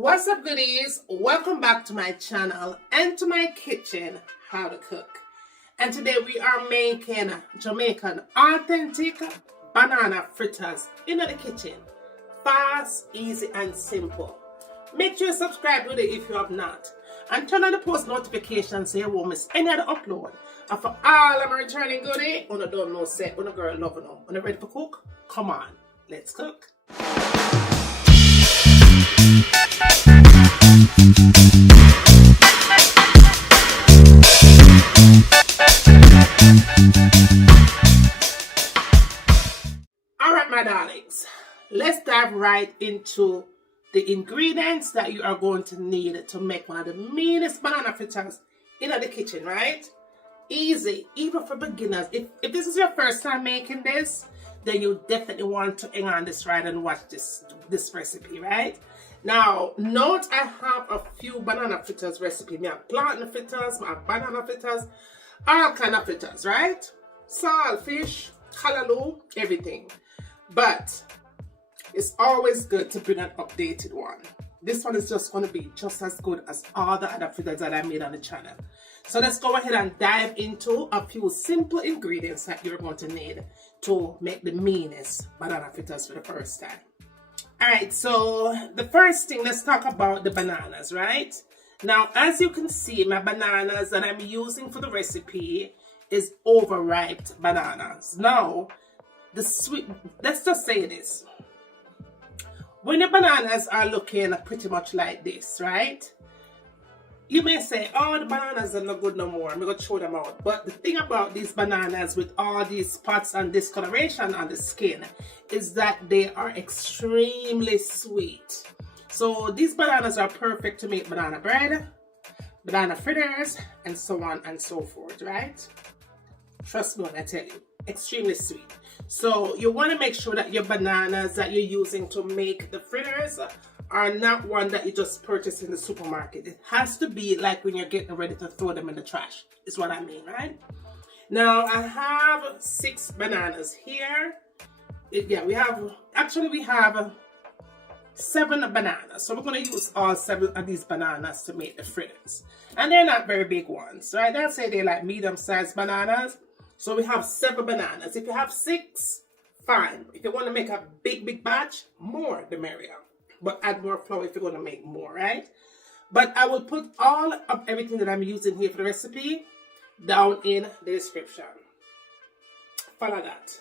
What's up, goodies? Welcome back to my channel and to my kitchen, How to Cook. And today we are making Jamaican authentic banana fritters in the kitchen. Fast, easy, and simple. Make sure you subscribe to it if you have not. And turn on the post notifications so you won't miss any other upload. And for all of my returning goodies, you don't know, say, you girl love you know. You ready for cook? Come on, let's cook. Alright, my darlings, let's dive right into the ingredients that you are going to need to make one of the meanest banana fritters in the kitchen, right? Easy, even for beginners. If this is your first time making this, then you definitely want to hang on this ride and watch this recipe, right? Now, note I have a few banana fritters recipe. I have plantain fritters, I have banana fritters, all kind of fritters, right? Salt, fish, callaloo, everything. But it's always good to bring an updated one. This one is just going to be just as good as all the other fritters that I made on the channel. So let's go ahead and dive into a few simple ingredients that you're going to need to make the meanest banana fritters for the first time. Alright, so the first thing, let's talk about the bananas, right? Now, as you can see, my bananas that I'm using for the recipe is overripe bananas. Now, the sweet, let's just say this. When the bananas are looking pretty much like this, right? You may say, oh, the bananas are not good no more. I'm going to throw them out. But the thing about these bananas with all these spots and discoloration on the skin is that they are extremely sweet. So these bananas are perfect to make banana bread, banana fritters, and so on and so forth, right? Trust me when I tell you, extremely sweet. So you want to make sure that your bananas that you're using to make the fritters are not one that you just purchase in the supermarket. It has to be like when you're getting ready to throw them in the trash, is what I mean, right? Now I have 6 bananas here. We have 7 bananas. So we're going to use all 7 of these bananas to make the fritters. And they're not very big ones, right? I'd say they're like medium-sized bananas. So we have 7 bananas. If you have 6, fine. If you want to make a big batch, more the merrier. But add more flour if you're going to make more, right? But I will put all of everything that I'm using here for the recipe down in the description. Follow that.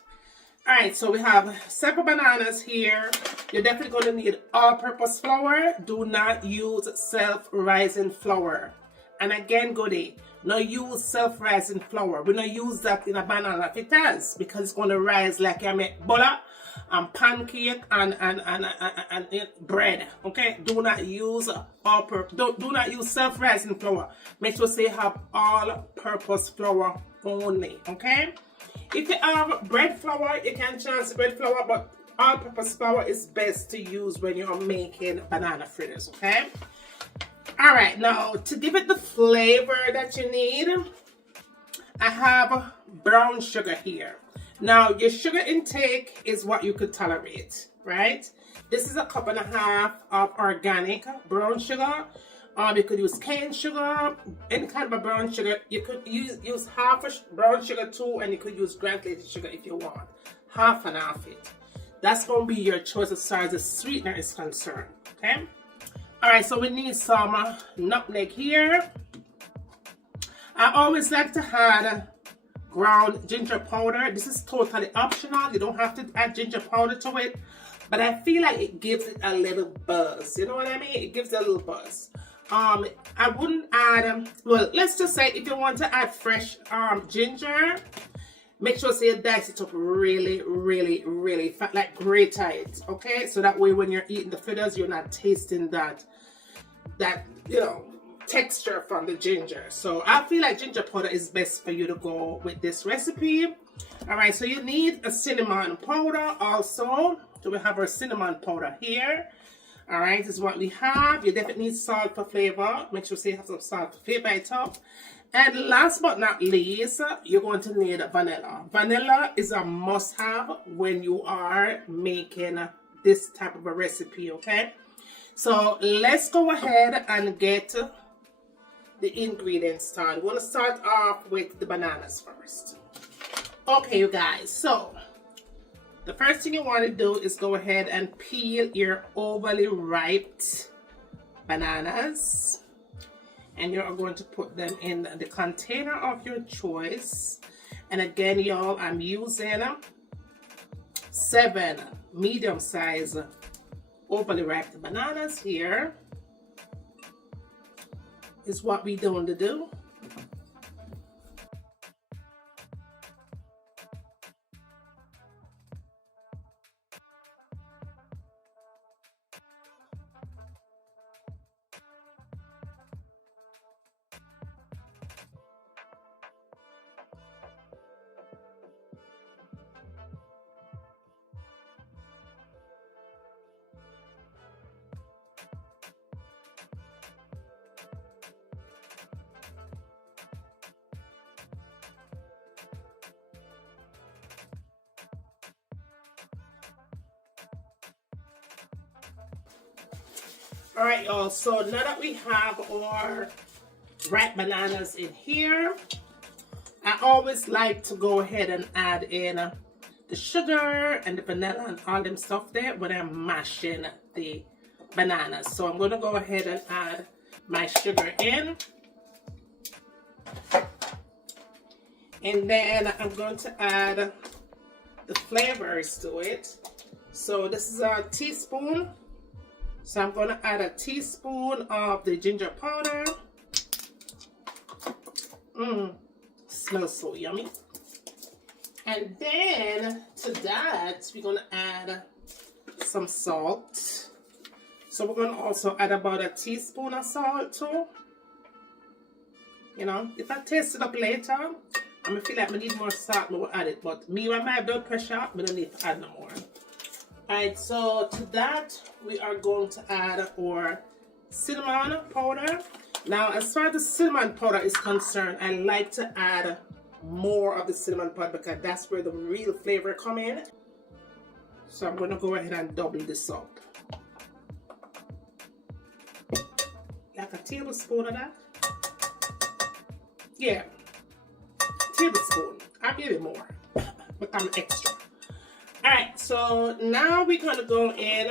Alright, so we have 7 bananas here. You're definitely going to need all-purpose flour. Do not use self-rising flour. And again, goodie, no use self-rising flour. We don't use that in a banana fritters because it's going to rise like you make butter and pancake and bread. Okay, do not use do not use self-rising flour. Make sure you have all-purpose flour only. Okay, if you have bread flour, you can chance bread flour, but all-purpose flour is best to use when you're making banana fritters. Okay. All right, now to give it the flavor that you need, I have brown sugar here. Now, your sugar intake is what you could tolerate, right? This is a 1.5 cups of organic brown sugar. You could use cane sugar, any kind of a brown sugar. You could use half a brown sugar too, and you could use granulated sugar if you want. Half and half it. That's going to be your choice as far as the sweetener is concerned, okay? All right, so we need some nutmeg here. I always like to add ground ginger powder. This is totally optional. You don't have to add ginger powder to it, but I feel like it gives it a little buzz. You know what I mean? It gives it a little buzz. I wouldn't add, well, let's just say if you want to add fresh ginger, make sure you dice it up really fat, like grate it, okay? So that way when you're eating the fritters, you're not tasting that you know, texture from the ginger. So I feel like ginger powder is best for you to go with this recipe. All right, so you need a cinnamon powder also. So we have our cinnamon powder here. All right, this is what we have. You definitely need salt for flavor. Make sure you have some salt to flavor it up. And last but not least, you're going to need vanilla. Vanilla is a must-have when you are making this type of a recipe, okay? So let's go ahead and get the ingredients started. We're gonna start off with the bananas first. Okay, you guys, so the first thing you want to do is go ahead and peel your overly ripe bananas, and you're going to put them in the container of your choice. And again, y'all, I'm using 7 medium-sized overly ripe bananas. Here is what we're going to do. All right, y'all, so now that we have our ripe bananas in here, I always like to go ahead and add in the sugar and the vanilla and all them stuff there when I'm mashing the bananas. So I'm going to go ahead and add my sugar in. And then I'm going to add the flavors to it. So this is a teaspoon. So I'm going to add a teaspoon of the ginger powder. Smells so yummy. And then to that, we're going to add some salt. So we're going to also add about a teaspoon of salt too. You know, if I taste it up later, I'm going to feel like I need more salt, I will add it. But me with my blood pressure, I don't need to add no more. Alright, so to that, we are going to add our cinnamon powder. Now, as far as the cinnamon powder is concerned, I like to add more of the cinnamon powder because that's where the real flavor come in. So I'm going to go ahead and double this up. Like a tablespoon of that. Yeah, tablespoon. I'll give it more, but I'm extra. Alright, so now we're going to go in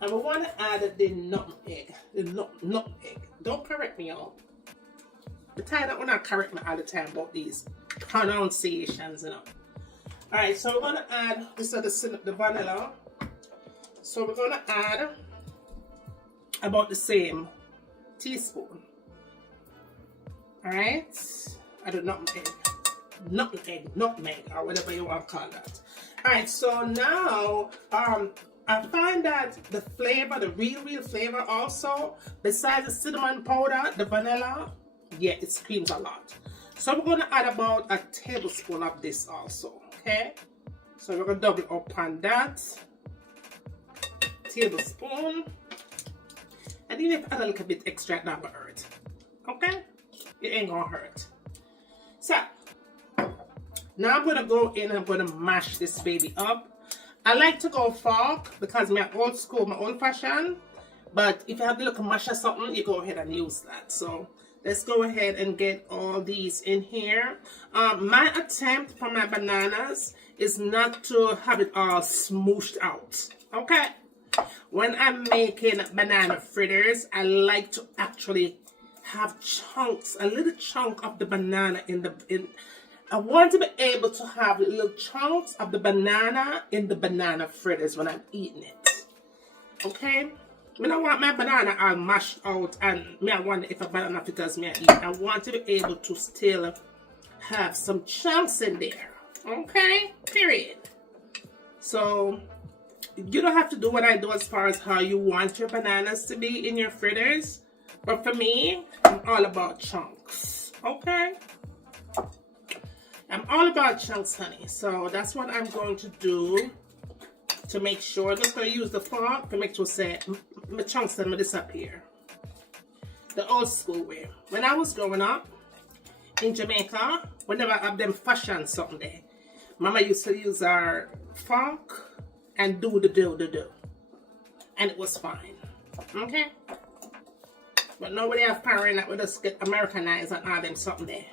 and we want to add the nutmeg. Nutmeg. Don't correct me, y'all. The time that we're not correct me all the time about these pronunciations, you know. Alright, so we're going to add this is the vanilla. So we're going to add about the same teaspoon. Alright, I do nutmeg, or whatever you want to call that. Alright, so now I find that the flavor, the real flavor also, besides the cinnamon powder, the vanilla, yeah, it screams a lot. So we're going to add about a tablespoon of this also, okay? So we're going to double up on that. Tablespoon. And even if I add a little bit extra, it's not going to hurt. Okay? It ain't going to hurt. So, now I'm going to go in and I'm going to mash this baby up. I like to go fork because my old school, my old fashioned. But if you have to look mash or something, you go ahead and use that. So let's go ahead and get all these in here. My attempt for my bananas is not to have it all smooshed out. Okay? When I'm making banana fritters, I like to actually have chunks, a little chunk of the banana I want to be able to have little chunks of the banana in the banana fritters when I'm eating it. Okay? I don't want my banana all mashed out and I wonder if a banana fritters me I eat. I want to be able to still have some chunks in there. Okay? Period. So, you don't have to do what I do as far as how you want your bananas to be in your fritters. But for me, I'm all about chunks. Okay? I'm all about chunks, honey. So that's what I'm going to do to make sure. I'm just going to use the fork to make sure my chunks don't disappear. The old school way. When I was growing up in Jamaica, whenever I have them fashion something there, Mama used to use our fork and do the do. and it was fine. Okay? But nobody have parent that would just get Americanized and add them something there.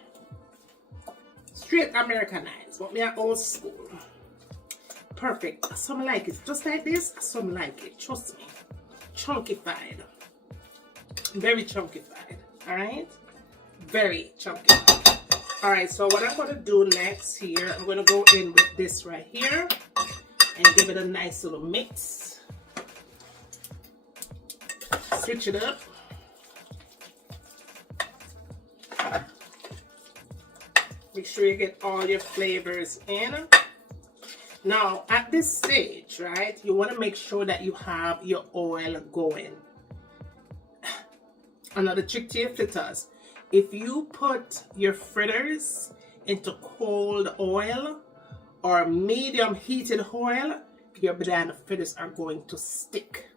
Straight Americanized, but me are old school. Perfect. Some like it just like this, some like it. Trust me. Chunkified. Very chunkified. Alright? Very chunky. Alright, so what I'm going to do next here, I'm going to go in with this right here and give it a nice little mix. Switch it up. Make sure you get all your flavors in. Now, at this stage, right, you want to make sure that you have your oil going. Another trick to your fritters. If you put your fritters into cold oil or medium heated oil, your banana fritters are going to stick.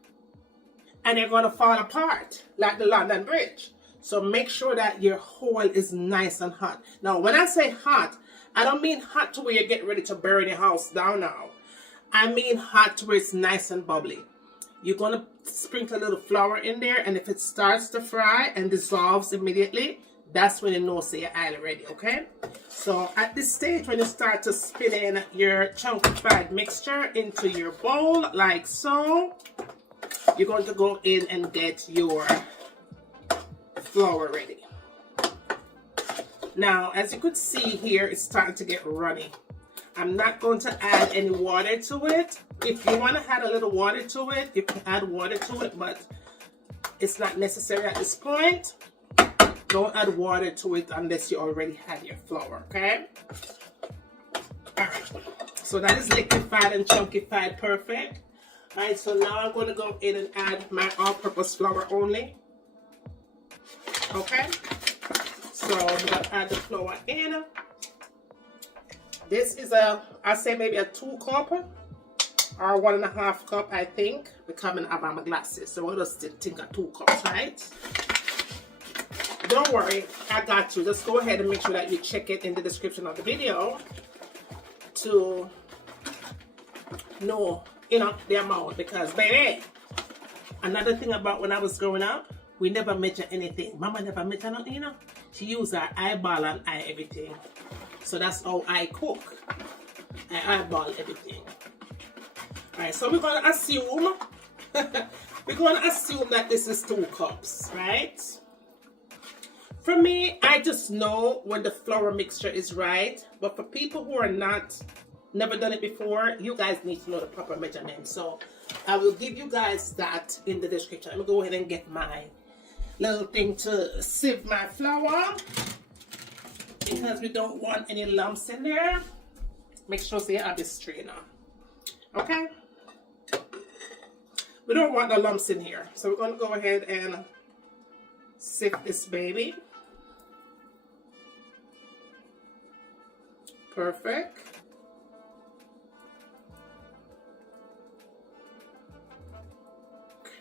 And they're going to fall apart like the London Bridge. So make sure that your oil is nice and hot. Now, when I say hot, I don't mean hot to where you get ready to burn your house down now. I mean hot to where it's nice and bubbly. You're going to sprinkle a little flour in there, and if it starts to fry and dissolves immediately, that's when you know say your oil ready, okay? So at this stage, when you start to spin in your chunkified mixture into your bowl, like so, you're going to go in and get your flour ready. Now, as you could see here, it's starting to get runny. I'm not going to add any water to it. If you want to add a little water to it, you can add water to it, but it's not necessary at this point. Don't add water to it unless you already had your flour, okay? Alright, so that is liquefied and chunkified perfect. Alright, so now I'm going to go in and add my all-purpose flour only. Okay? So I'm going to add the flour in. This is I say maybe a 2 cup or 1.5 cup, I think, because I have my glasses. So we'll just think of 2 cups, right? Don't worry, I got you. Just go ahead and make sure that you check it in the description of the video to know, you know, the amount. Because, baby, another thing about when I was growing up, we never measure anything. Mama never measure nothing, you know. She used her eyeball and eye everything. So that's how I cook. I eyeball everything. Alright, so we're gonna assume that this is 2 cups, right? For me, I just know when the flour mixture is right. But for people who are never done it before, you guys need to know the proper measurement. So I will give you guys that in the description. I'm gonna go ahead and get my little thing to sieve my flour, because we don't want any lumps in there. Make sure you have this strainer. Okay? We don't want the lumps in here. So we're going to go ahead and sift this baby. Perfect.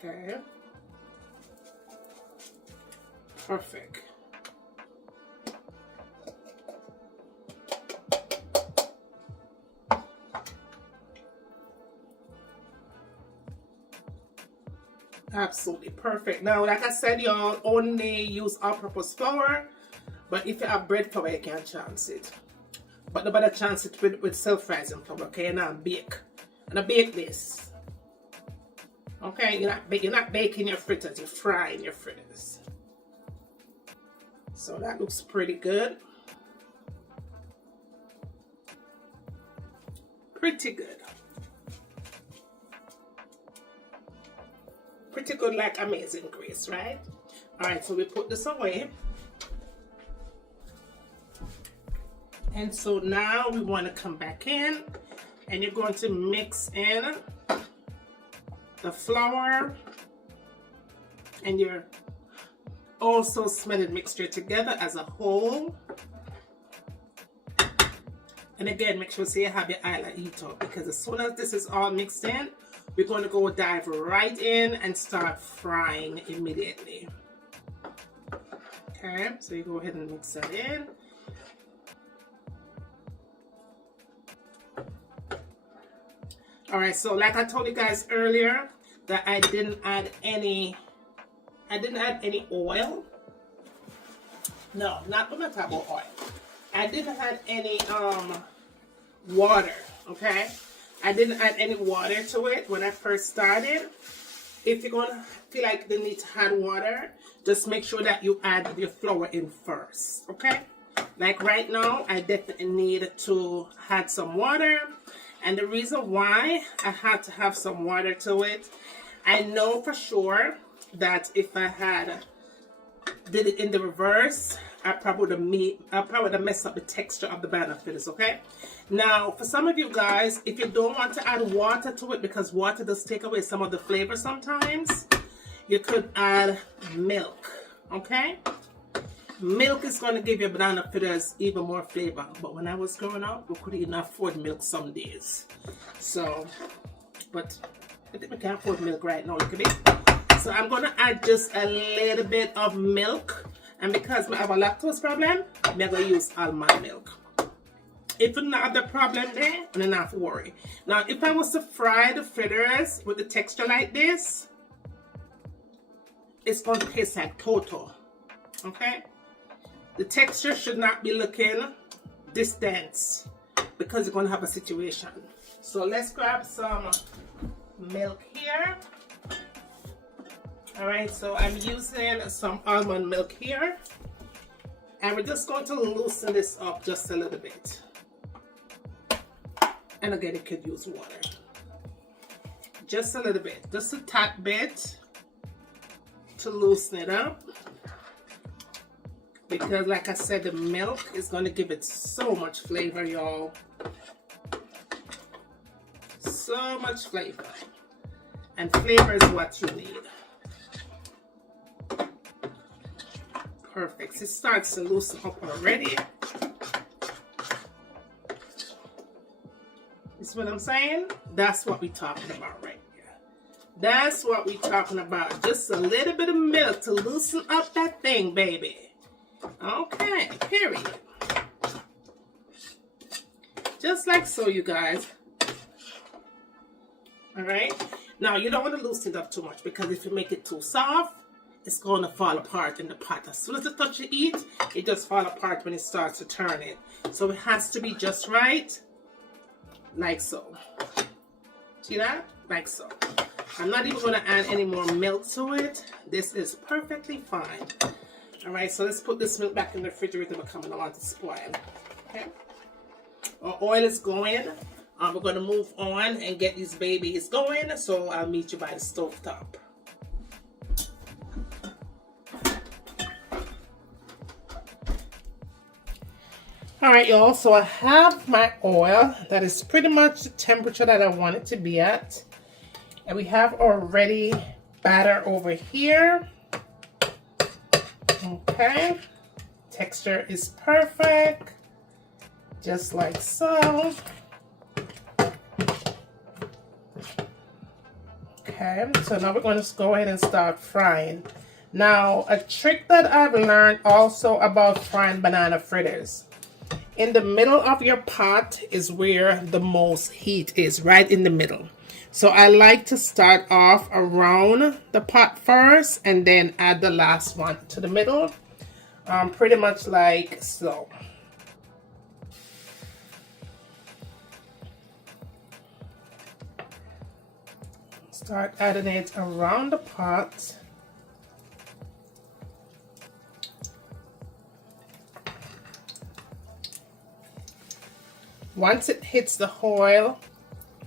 Okay. Perfect. Absolutely perfect. Now, like I said, y'all only use all-purpose flour, but if you have bread flour, you can chance it. But no better chance it with self-rising flour, okay? And now bake. And I bake this. Okay, you're not baking your fritters, you're frying your fritters. So that looks pretty good. Pretty good. Pretty good, like Amazing Grace, right? Alright, so we put this away. And so now we want to come back in, and you're going to mix in the flour and your also smelted mixture together as a whole. And again, make sure you have your eye heat up, because as soon as this is all mixed in, we're going to go dive right in and start frying immediately. Okay, so you go ahead and mix that in. Alright, so like I told you guys earlier, that I didn't add any oil. No, not when I talk about oil. I didn't add any water, okay? I didn't add any water to it when I first started. If you're gonna feel like they need to add water, just make sure that you add your flour in first, okay? Like right now, I definitely need to add some water. And the reason why I had to have some water to it, I know for sure that if I had did it in the reverse, I probably would have messed up the texture of the banana fritters, okay? Now, for some of you guys, if you don't want to add water to it, because water does take away some of the flavor sometimes, you could add milk, okay? Milk is going to give your banana fritters even more flavor. But when I was growing up, we couldn't even afford milk some days. So, but I think we can afford milk right now, look at it. So I'm going to add just a little bit of milk. And because I have a lactose problem, I'm going to use almond milk. If you don't have the problem there, you don't have to worry. Now, if I was to fry the fritters with the texture like this, it's going to taste like Toto, okay? The texture should not be looking this dense because you're going to have a situation. So let's grab some milk here. All right, so I'm using some almond milk here. And we're just going to loosen this up just a little bit. And again, you could use water. Just a little bit, just a tad bit to loosen it up. Because like I said, the milk is going to give it so much flavor, y'all. So much flavor. And flavor is what you need. Perfect. It starts to loosen up already. You see what I'm saying? That's what we're talking about right here. That's what we're talking about. Just a little bit of milk to loosen up that thing, baby. Okay, period. Just like so, you guys. All right. Now, you don't want to loosen it up too much because if you make it too soft, it's going to fall apart in the pot. As soon as it touches the heat, it just falls apart when it starts to turn it. So it has to be just right, like so. See that? Like so. I'm not even going to add any more milk to it. This is perfectly fine. All right, so let's put this milk back in the refrigerator because I don't want it to spoil. Okay. Our oil is going. We're going to move on and get these babies going. So I'll meet you by the stove top. All right, y'all. So I have my oil that is pretty much the temperature that I want it to be at. And we have our ready batter over here. Okay, texture is perfect, just like so. Okay, so now we're going to go ahead and start frying. Now, a trick that I've learned also about frying banana fritters. In the middle of your pot is where the most heat is, right in the middle. So I like to start off around the pot first and then add the last one to the middle. Pretty much like so. Start adding it around the pot. Once it hits the oil,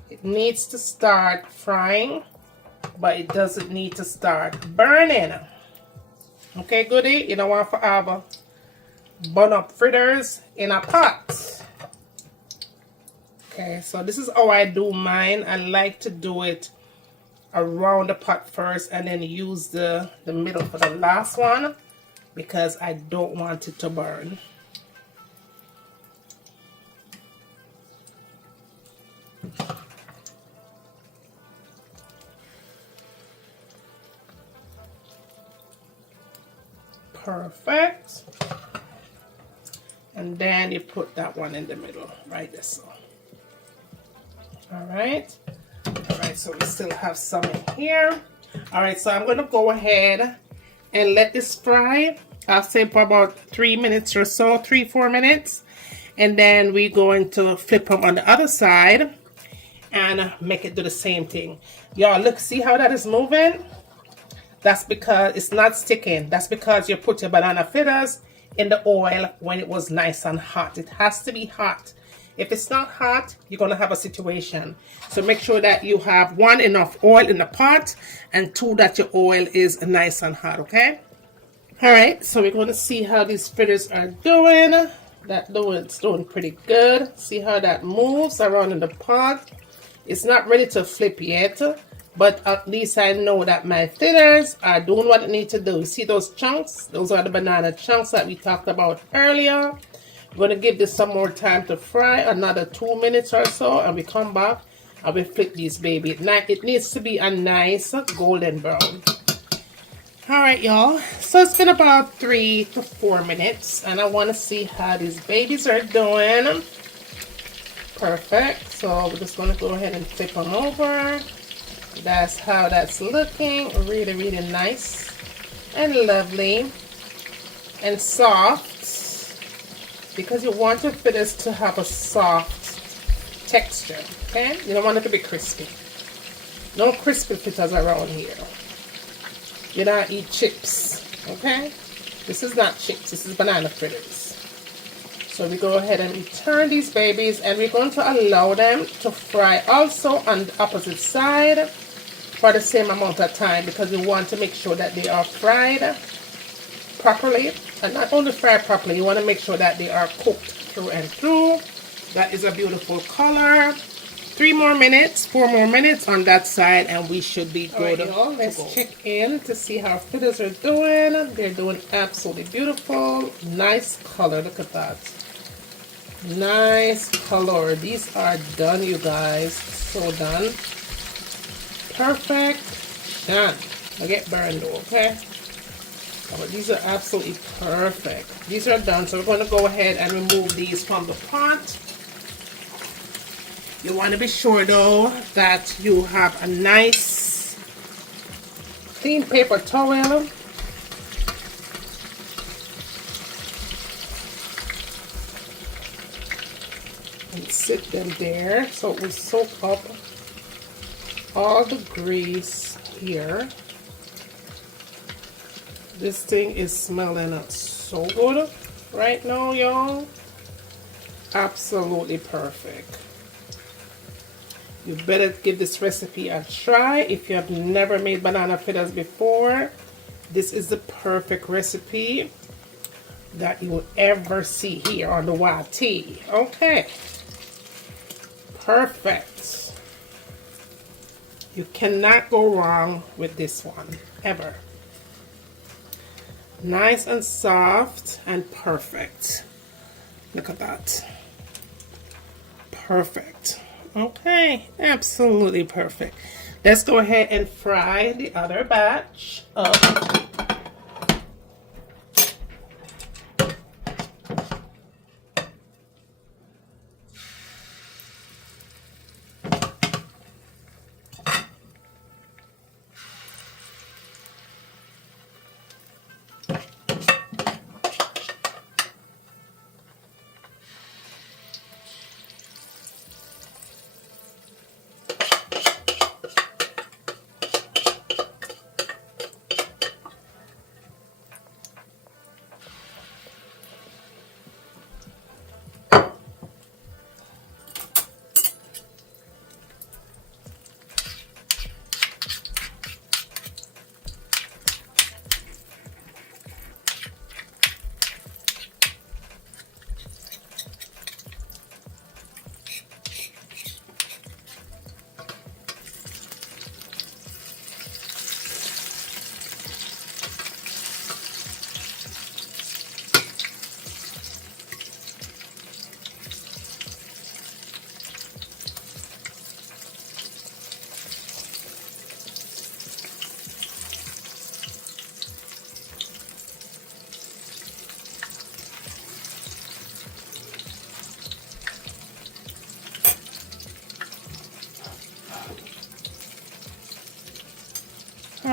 it needs to start frying, but it doesn't need to start burning. Okay, goodie? You don't want to have burn up fritters in a pot. Okay, so this is how I do mine. I like to do it around the pot first and then use the middle for the last one because I don't want it to burn. Perfect. And then you put that one in the middle, right there. So, all right, so we still have some in here. All right, so I'm going to go ahead and let this fry. I'll say for about 3 minutes or so, 3-4 minutes. And then we're going to flip them on the other side and make it do the same thing. Y'all, look, see how that is moving? That's because it's not sticking. That's because you put your banana fritters in the oil when it was nice and hot. It has to be hot. If it's not hot, you're going to have a situation. So make sure that you have 1, enough oil in the pot, and 2, that your oil is nice and hot, okay? All right, so we're going to see how these fritters are doing. It's doing pretty good. See how that moves around in the pot. It's not ready to flip yet, but at least I know that my fritters are doing what it needs to do. You see those chunks? Those are the banana chunks that we talked about earlier. We're going to give this some more time to fry, another 2 minutes or so, and we come back and we flip these baby. It needs to be a nice golden brown. Alright, y'all, so it's been about 3 to 4 minutes, and I want to see how these babies are doing. Perfect. So we're just going to go ahead and flip them over. That's how that's looking. Really, really nice and lovely and soft, because you want your fritters to have a soft texture, okay? You don't want it to be crispy. No crispy fritters around here. You don't eat chips, okay? This is not chips, this is banana fritters. So we go ahead and we turn these babies, and we're going to allow them to fry also on the opposite side for the same amount of time, because we want to make sure that they are fried properly. And not only fried properly, you want to make sure that they are cooked through and through. That is a beautiful color. 3 more minutes, 4 more minutes on that side, and we should be good. All right, let's check in to see how fritters are doing. They're doing absolutely beautiful. Nice color. Look at that. Nice color. These are done, you guys. So done. Perfect. Done. I get burned though, okay? But these are absolutely perfect. These are done. So we're going to go ahead and remove these from the pot. You want to be sure though that you have a nice clean paper towel and sit them there so it will soak up all the grease here. This thing is smelling so good right now, y'all. Absolutely perfect. You better give this recipe a try. If you have never made banana fritters before, this is the perfect recipe that you will ever see here on the YT. Okay. Perfect. You cannot go wrong with this one, ever. Nice and soft and perfect. Look at that. Perfect. Okay, absolutely perfect. Let's go ahead and fry the other batch up.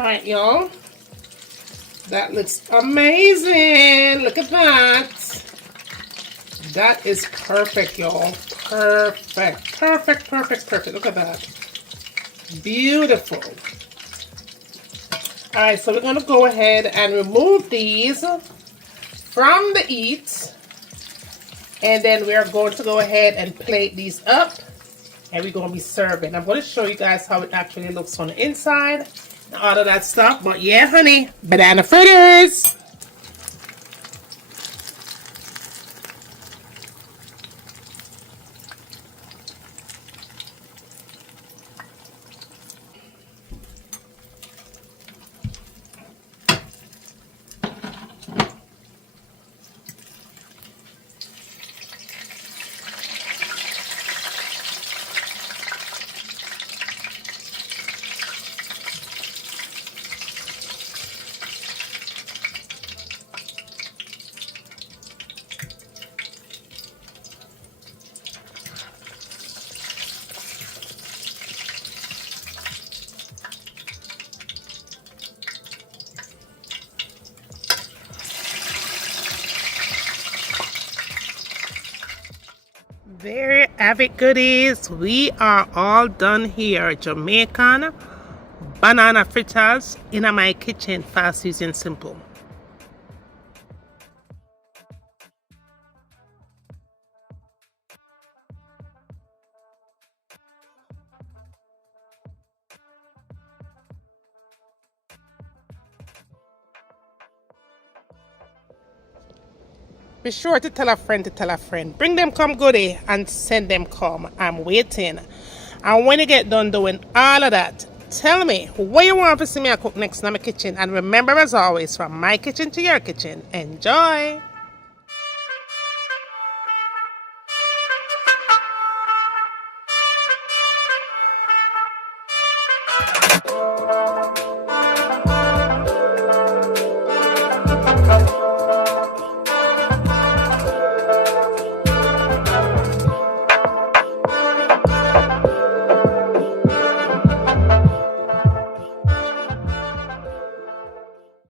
Alright, y'all. That looks amazing. Look at that. That is perfect, y'all. Perfect. Perfect, perfect, perfect. Look at that. Beautiful. Alright, so we're going to go ahead and remove these from the eat. And then we are going to go ahead and plate these up. And we're going to be serving. I'm going to show you guys how it actually looks on the inside. And all of that stuff. But yeah, honey. Banana fritters. There you have it, goodies. We are all done here. Jamaican banana fritters in my kitchen, fast, easy, and simple. Be sure to tell a friend to tell a friend. Bring them come goodie and send them come. I'm waiting. And when you get done doing all of that, tell me what you want to see me cook next in my kitchen. And remember, as always, from my kitchen to your kitchen, enjoy.